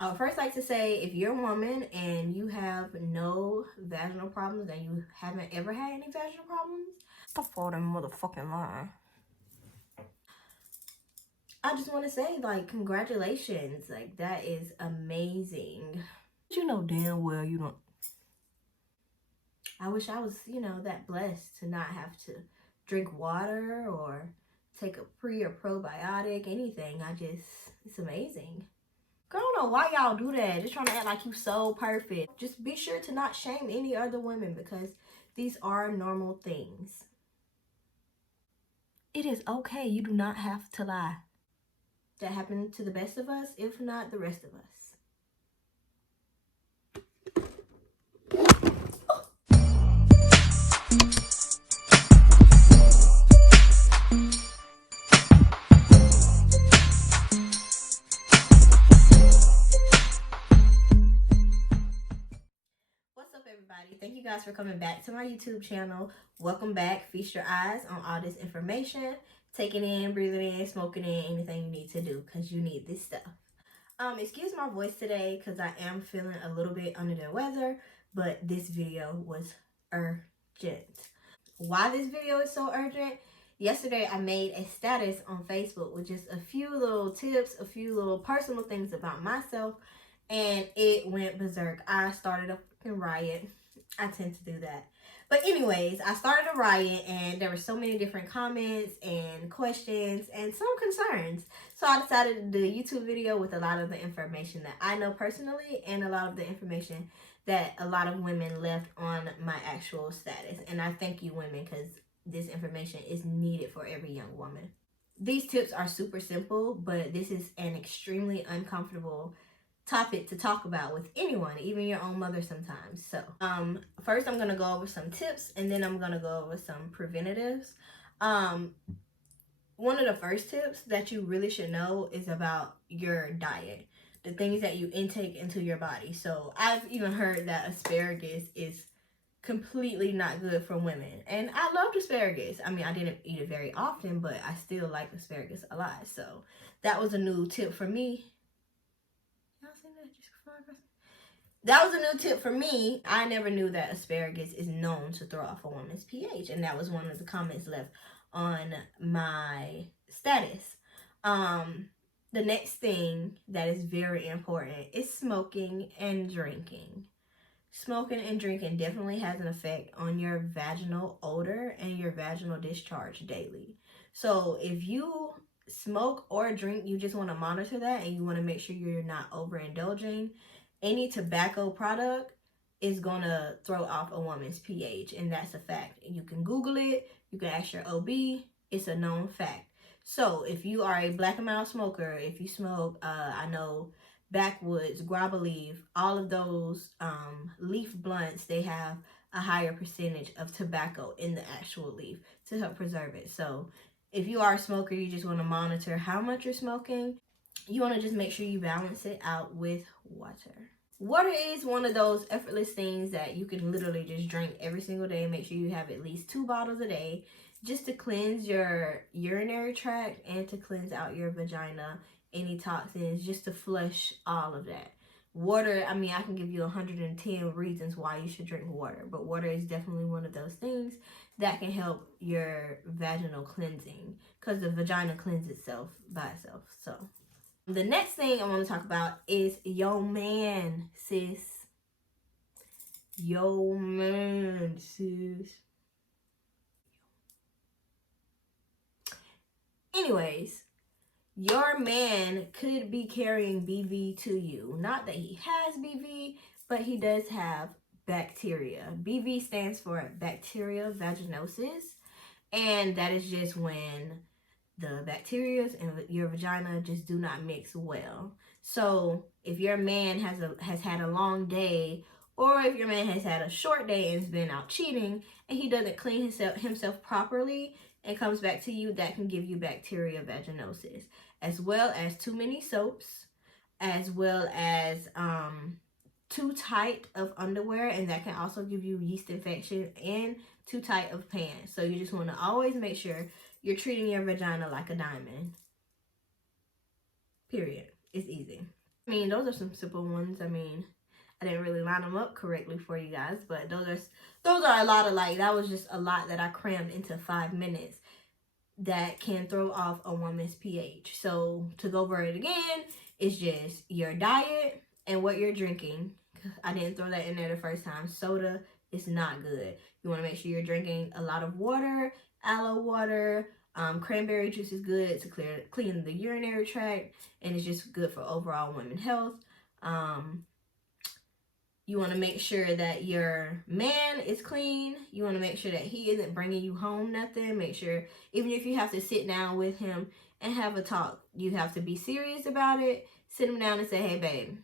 I would first like to say, if you're a woman and you have no vaginal problems and you haven't ever had any vaginal problems, stop all them motherfucking lying. I just want to say, like, congratulations. Like, that is amazing. You know damn well you don't. I wish I was, that blessed to not have to drink water or take a pre or probiotic, anything. It's amazing. Girl, I don't know why y'all do that. Just trying to act like you so perfect. Just be sure to not shame any other women because these are normal things. It is okay. You do not have to lie. That happened to the best of us, if not the rest of us. What's up, everybody? Thank you guys for coming back to my YouTube channel. Welcome back. Feast your eyes on all this information. Take it in, breathe it in, smoke it in, anything you need to do because you need this stuff. Excuse my voice today because I am feeling a little bit under the weather, but this video was urgent. Why this video is so urgent? Yesterday I made a status on Facebook with just a few little tips, a few little personal things about myself, and it went berserk. I started a fucking riot. I tend to do that. But anyways, I started a riot and there were so many different comments and questions and some concerns. So I decided to do a YouTube video with a lot of the information that I know personally and a lot of the information that a lot of women left on my actual status. And I thank you, women, because this information is needed for every young woman. These tips are super simple, but this is an extremely uncomfortable topic to talk about with anyone, even your own mother sometimes. So first I'm going to go over some tips and then I'm going to go over some preventatives. One of the first tips that you really should know is about your diet, the things that you intake into your body. So I've even heard that asparagus is completely not good for women, and I loved asparagus. I mean, I didn't eat it very often, but I still like asparagus a lot. So that was a new tip for me. That was a new tip for me. I never knew that asparagus is known to throw off a woman's pH, and that was one of the comments left on my status. The next thing that is very important is smoking and drinking. Smoking and drinking definitely has an effect on your vaginal odor and your vaginal discharge daily. So if you smoke or drink, you just want to monitor that and you want to make sure you're not overindulging. Any tobacco product is going to throw off a woman's pH, and that's a fact. You can Google it. You can ask your OB. It's a known fact. So if you are a black and mild smoker, if you smoke, I know backwoods, grab a leaf, all of those leaf blunts, they have a higher percentage of tobacco in the actual leaf to help preserve it. So if you are a smoker, you just want to monitor how much you're smoking. You want to just make sure you balance it out with water. Water is one of those effortless things that you can literally just drink every single day. Make sure you have at least 2 bottles a day just to cleanse your urinary tract and to cleanse out your vagina, any toxins, just to flush all of that. Water, I mean, I can give you 110 reasons why you should drink water, but water is definitely one of those things that can help your vaginal cleansing because the vagina cleanses itself by itself. So the next thing I want to talk about is your man, sis. Yo man, sis. Anyways, your man could be carrying BV to you. Not that he has BV, but he does have bacteria. BV stands for bacteria vaginosis, and that is just when the bacteria in your vagina just do not mix well. So if your man has had a long day, or if your man has had a short day and has been out cheating and he doesn't clean himself properly and comes back to you, that can give you bacteria vaginosis, as well as too many soaps, as well as too tight of underwear, and that can also give you yeast infection, and too tight of pants. So you just want to always make sure you're treating your vagina like a diamond. Period. It's easy. I mean, those are some simple ones. I mean, I didn't really line them up correctly for you guys, but those are a lot of, like, that was just a lot that I crammed into 5 minutes that can throw off a woman's pH. So to go over it again, it's just your diet and what you're drinking. I didn't throw that in there the first time. Soda is not good. You want to make sure you're drinking a lot of water, aloe water. Cranberry juice is good to clean the urinary tract, and it's just good for overall women health. You want to make sure that your man is clean. You want to make sure that he isn't bringing you home nothing. Make sure, even if you have to sit down with him and have a talk, you have to be serious about it. Sit him down and say, hey, babe,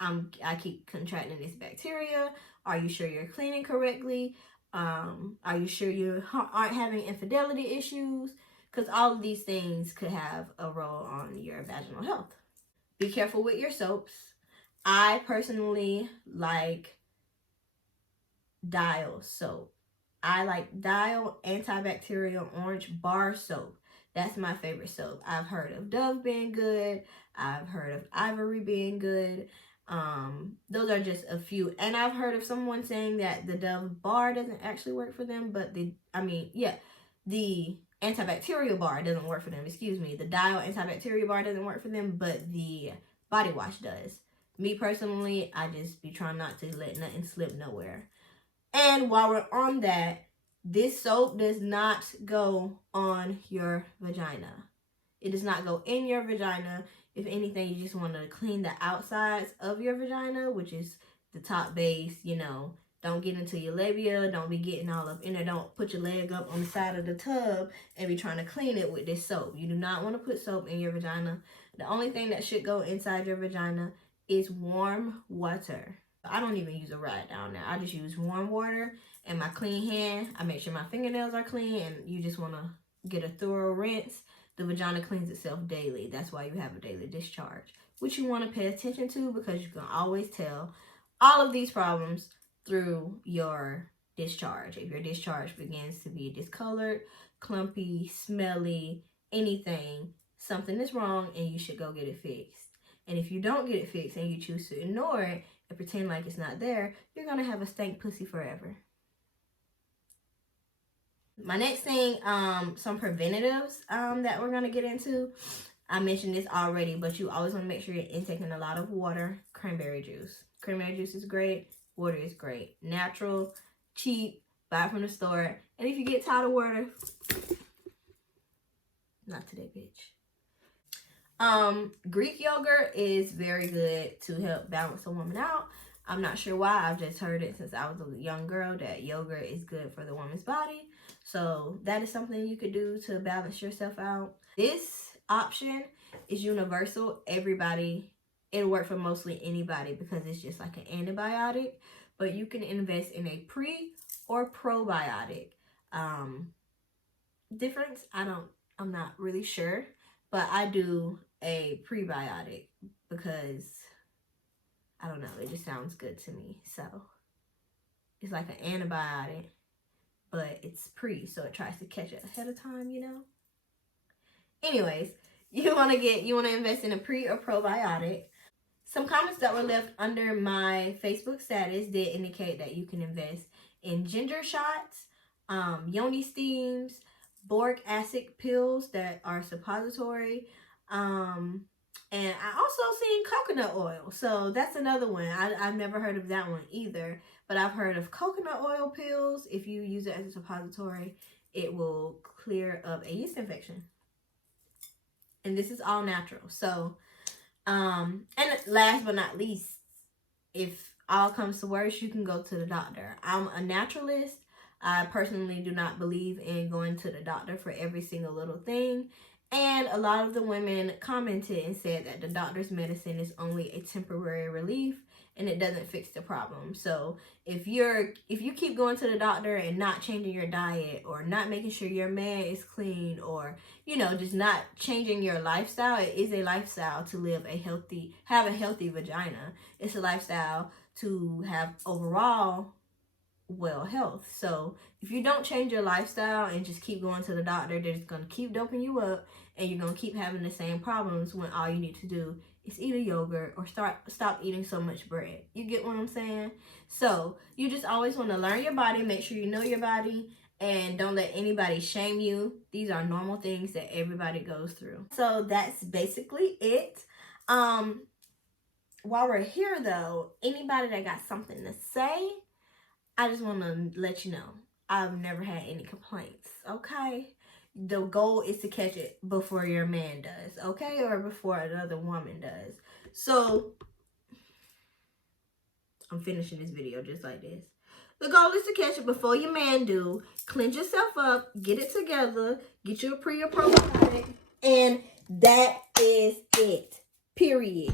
I keep contracting this bacteria. Are you sure you're cleaning correctly? Are you sure you aren't having infidelity issues? Because all of these things could have a role on your vaginal health. Be careful with your soaps. I personally like Dial soap. I like Dial antibacterial orange bar soap. That's my favorite soap. I've heard of Dove being good. I've heard of Ivory being good. Those are just a few. And I've heard of someone saying that the Dove bar doesn't actually work for them, but the antibacterial bar doesn't work for them. Excuse me. The Dial antibacterial bar doesn't work for them, but the body wash does. Me personally, I just be trying not to let nothing slip nowhere. And while we're on that, this soap does not go on your vagina. It does not go in your vagina. If anything, you just want to clean the outsides of your vagina, which is the top base, Don't get into your labia. Don't be getting all up in there. Don't put your leg up on the side of the tub and be trying to clean it with this soap. You do not want to put soap in your vagina. The only thing that should go inside your vagina is warm water. I don't even use a rag down there. I just use warm water and my clean hand. I make sure my fingernails are clean, and you just want to get a thorough rinse. The vagina cleans itself daily. That's why you have a daily discharge, which you want to pay attention to, because you can always tell all of these problems through your discharge. If your discharge begins to be discolored, clumpy, smelly, anything, something is wrong and you should go get it fixed. And if you don't get it fixed and you choose to ignore it and pretend like it's not there, you're going to have a stank pussy forever. My next thing, some preventatives that we're going to get into. I mentioned this already, but you always want to make sure you're intaking a lot of water. Cranberry juice. Cranberry juice is great. Water is great. Natural, cheap, buy it from the store. And if you get tired of water, not today, bitch. Greek yogurt is very good to help balance a woman out. I'm not sure why. I've just heard it since I was a young girl that yogurt is good for the woman's body. So that is something you could do to balance yourself out. This option is universal. Everybody, it'll work for mostly anybody because it's just like an antibiotic. But you can invest in a pre or probiotic. Difference, I'm not really sure. But I do a prebiotic because, I don't know, it just sounds good to me. So it's like an antibiotic, but it's pre, so it tries to catch it ahead of time, Anyways, you want to invest in a pre or probiotic. Some comments that were left under my Facebook status did indicate that you can invest in ginger shots, yoni steams, boric acid pills that are suppository, and I also seen coconut oil. So that's another one. I've never heard of that one either, but I've heard of coconut oil pills. If you use it as a suppository, it will clear up a yeast infection. And this is all natural. So, and last but not least, if all comes to worst, you can go to the doctor. I'm a naturalist. I personally do not believe in going to the doctor for every single little thing. And a lot of the women commented and said that the doctor's medicine is only a temporary relief and it doesn't fix the problem. So if you keep going to the doctor and not changing your diet or not making sure your man is clean or, just not changing your lifestyle, it is a lifestyle to have a healthy vagina. It's a lifestyle to have overall well health. So if you don't change your lifestyle and just keep going to the doctor, they're just going to keep doping you up and you're going to keep having the same problems when all you need to do is eat a yogurt or stop eating so much bread. You get what I'm saying? So you just always want to learn your body, make sure you know your body, and don't let anybody shame you. These are normal things that everybody goes through. So that's basically it. While we're here though, anybody that got something to say, I just want to let you know, I've never had any complaints, okay? The goal is to catch it before your man does, okay? Or before another woman does. So, I'm finishing this video just like this. The goal is to catch it before your man do. Cleanse yourself up. Get it together. Get you a pre or probiotic. And that is it. Period.